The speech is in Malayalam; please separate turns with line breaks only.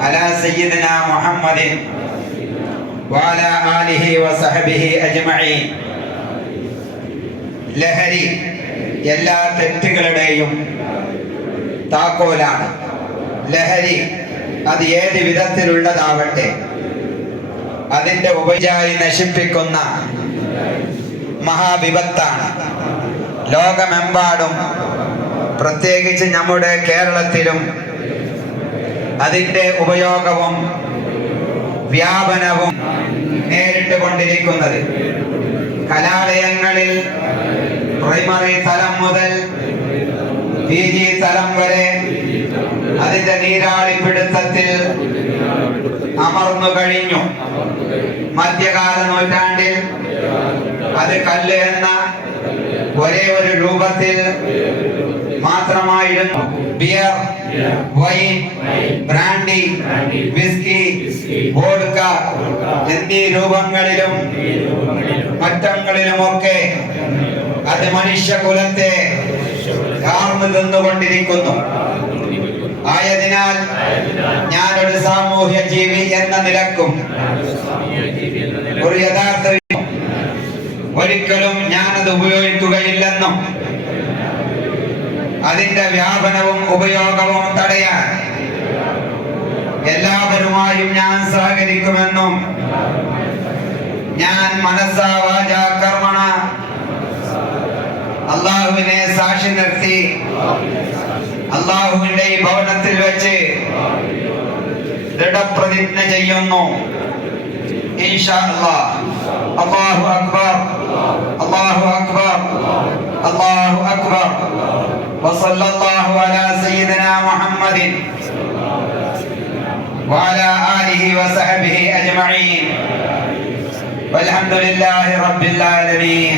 على سيدنا محمد وعلى آله وصحبه أجمعين ലഹരി എല്ലാ തെറ്റുകളുടെയും താക്കോലാണ് ലഹരി അത് ഏത് വിധത്തിലുള്ളതാവട്ടെ അതിന്റെ ഉപജായി നശിപ്പിക്കുന്ന മഹാവിപത്താണ് ലോകമെമ്പാടും പ്രത്യേകിച്ച് നമ്മുടെ കേരളത്തിലും അതിന്റെ ഉപയോഗവും വ്യാപനവും നേരിട്ട് കൊണ്ടിരിക്കുന്നത് കലാലയങ്ങളിൽ പ്രൈമറി തലം മുതൽ പി ജി തലം വരെ അതിന്റെ നീരാളിപ്പിടുത്തത്തിൽ അമർന്നു കഴിഞ്ഞു. മധ്യകാല നൂറ്റാണ്ടിൽ അത് കല്ല് എന്ന ഒരേ ഒരു രൂപത്തിൽ മാത്രമായിരുന്നു beer wine brandy whisky vodka എന്നീ രൂപങ്ങളിലും മറ്റങ്ങളിലുമൊക്കെ അത് മനുഷ്യകുലത്തെ കാർന്നു നിന്നുകൊണ്ടിരിക്കുന്നു. ആയതിനാൽ ഞാനൊരു സാമൂഹ്യ ജീവി എന്ന നിലക്കും ഒരു യഥാർത്ഥ ഒരിക്കലും ഞാനത് ഉപയോഗിക്കുകയില്ലെന്നും അതിന്റെ വ്യാപനവും ഉപയോഗവും തടയാൻ എല്ലാവരുമായും ഞാൻ സഹകരിക്കുമെന്നും ഞാൻ മനസ്സാ കർമ്മണ അള്ളാഹുവിനെ സാക്ഷി നിർത്തി അള്ളാഹുവിന്റെ ഈ ഭവനത്തിൽ വെച്ച് ദൃഢപ്രതിജ്ഞ ചെയ്യുന്നു. അല്ലാഹു അക്ബർ الله أكبر. وصلى الله على سيدنا محمد وعلى آله وصحبه أجمعين. والحمد لله رب العالمين.